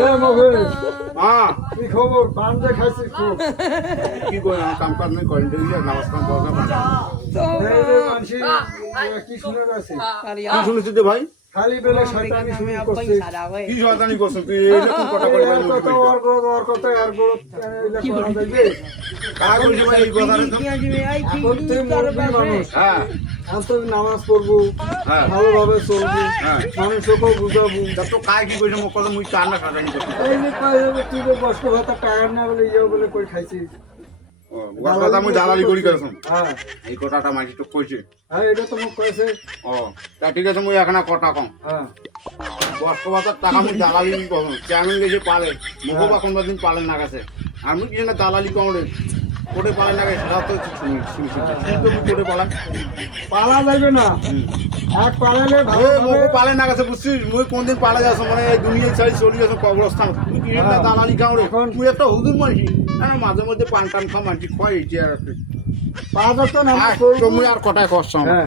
রে মগজ হ্যাঁ কি খবর বান্দে খাইছিস খুব কি করে কাম কাজ নেই করেন দিলে নামাজ কাম পড়া এই রে মানসি কি শুনে গেছে কি শুনেছিস রে ভাই খালি বেলা শয়তানি শুরু করছিস কি শয়তানি করছিস তুই এরকম কথা বলে এই কথা ওর কথা আর গরত এলা করা যাবে কাজ করিস ভাই এই কথা রে এখন তুই মুরব্বি মানুষ হ্যাঁ এখন তো নামাজ পড়বো হ্যাঁ ভালোভাবে চলবো হ্যাঁ মানুষকেও বুঝাবো তা তো কাজ কি কইছ মোক কথা মুই কান না খাটানি করছি এই যে কয় তুই যে বস্ত্র ভাতা টায়ার না বলে ইয়ে বলে কই খাইছিস ওর কথা মুই দালালি করি গেছম হ্যাঁ এই কথাটা মাঝি তো কইছে হ্যাঁ এটা তো মোক কয়েছে ও তা ঠিক আছে মুই এখন কথা কম হ্যাঁ বস্ত্র বাজার টাকা মুই দালালি করব চেয়ারম্যান গেছে পালে মুখো বা কোনবা দিন পালেন না গেছে আর মুই কি না দালালি কম রে কোটে পালেন না গেছে সেটা তো শুনি তো মুই কোটে পালা পালা যাবে না এক পালালে ভালো এ মুখো পালেন না গেছে বুঝছিস মুই কোনদিন পালা যাস মানে এই দুনিয়া ছাড়ি চলে যাস কবরস্থান তুই কি না দালালি কাম রে এখন- তুই একটা হুজুর মানছি আর মাঝে মধ্যে পান টান খা মানছি খয় এই আর পালা তো নামাজ আর পড়বো তুমি আর কটায় কষ্ট হ্যাঁ